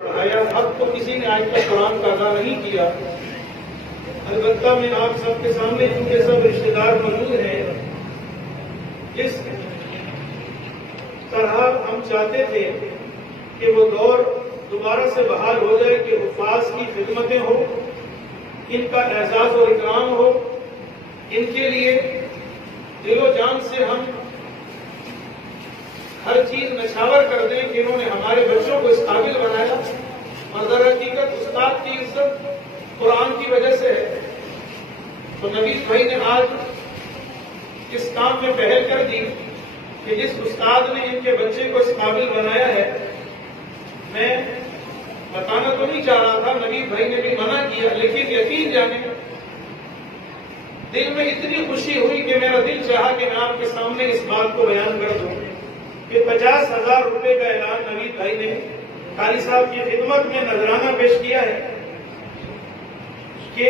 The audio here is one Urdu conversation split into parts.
پڑھایا، اب تو کسی نے آج تک قرآن کا ادا نہیں کیا۔ البتہ میں آپ سب کے سامنے چونکہ سب رشتے دار موجود ہیں، جس طرح ہم چاہتے تھے کہ وہ دور دوبارہ سے بحال ہو جائے کہ حفاظ کی خدمتیں ہوں، ان کا اعزاز و اکرام ہو، ان کے لیے دل و جان سے ہم ہر چیز نچھاور کر دیں کہ انہوں نے ہمارے بچوں کو اس قابل بنایا، اور در حقیقت استاد کی عزت قرآن کی وجہ سے ہے۔ تو نوید بھائی نے آج اس کام میں پہل کر دی کہ جس استاد نے ان کے بچے کو اس قابل بنایا ہے، میں بتانا تو نہیں چاہ رہا تھا، نوید بھائی نے بھی منع کیا، لیکن یقین جانے دل میں اتنی خوشی ہوئی کہ میرا دل چاہا کہ میں آپ کے سامنے اس بات کو بیان کر دوں کہ 50,000 روپے کا اعلان نوید بھائی نے قاری صاحب کی خدمت میں نذرانہ پیش کیا ہے کہ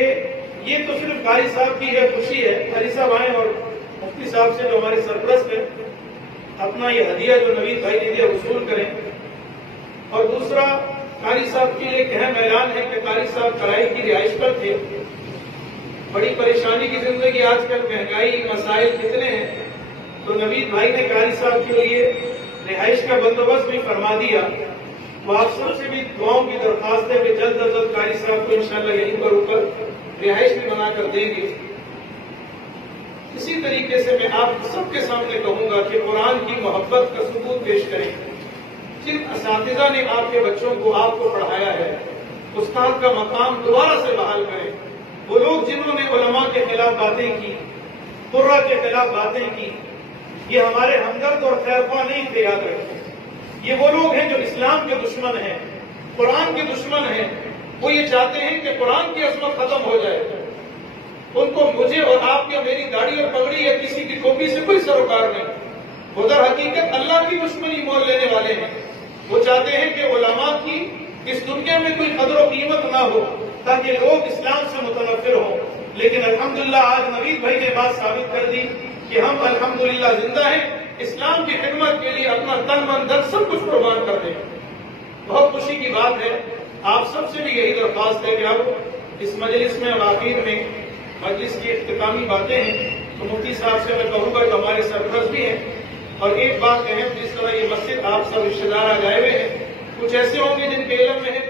یہ تو صرف قاری صاحب کی یہ خوشی ہے، قاری صاحب آئیں اور مفتی صاحب سے جو ہمارے سرپرست ہیں اپنا یہ ہدیہ جو نوید بھائی نے دیا وصول کریں۔ اور دوسرا قاری صاحب کی ایک اہم اعلان ہے کہ قاری صاحب کرائی کی رہائش پر تھے، بڑی پریشانی کی زندگی، آج کل مہنگائی مسائل کتنے ہیں، تو نوید بھائی نے قاری صاحب کے لیے رہائش کا بندوبست بھی فرما دیا۔ وہ آپ سب سے بھی دعاؤں کی درخواست ہے کہ جلد از جلد قاری صاحب کو انشاءاللہ یہیں پر اوپر رہائش بھی بنا کر دیں گے۔ اسی طریقے سے میں آپ سب کے سامنے کہوں گا کہ قرآن کی محبت کا ثبوت پیش کریں۔ جن اساتذہ نے آپ کے بچوں کو آپ کو پڑھایا ہے، استاد کا مقام دوبارہ سے بحال کریں۔ وہ لوگ جنہوں نے علماء کے خلاف باتیں کی، قرہ کے خلاف باتیں کی، یہ ہمارے ہمدرد اور خیرخواہ نہیں تھے، یاد رکھیں۔ یہ وہ لوگ ہیں جو اسلام کے دشمن ہیں، قرآن کے دشمن ہیں۔ وہ یہ چاہتے ہیں کہ قرآن کی عظمت ختم ہو جائے۔ ان کو مجھے اور آپ یا میری داڑھی اور پگڑی یا کسی کی ٹوپی سے کوئی سروکار نہیں۔ وہ در حقیقت اللہ کی دشمنی مول لینے والے ہیں۔ وہ چاہتے ہیں کہ علماء کی اس دنیا میں کوئی قدر و قیمت نہ ہو تاکہ لوگ اسلام سے متنفر ہوں۔ لیکن الحمدللہ آج نوید بھائی نے بات ثابت کر دی کہ ہم الحمدللہ زندہ ہیں، اسلام کی خدمت کے لیے اپنا تن من دھن سب کچھ قربان کر دیں۔ بہت خوشی کی بات ہے، آپ سب سے بھی یہی درخواست ہے کہ اب اس مجلس میں اور آخر میں مجلس کی اختتامی باتیں ہیں تو مفتی صاحب سے میں کہوں گا کہ ہمارے سرپرست بھی ہیں، اور ایک بات اہم، جس طرح یہ مسجد آپ سب رشتے دار آ جائے ہوئے ہیں، کچھ ایسے ہوں گے جن کے علم میں ہے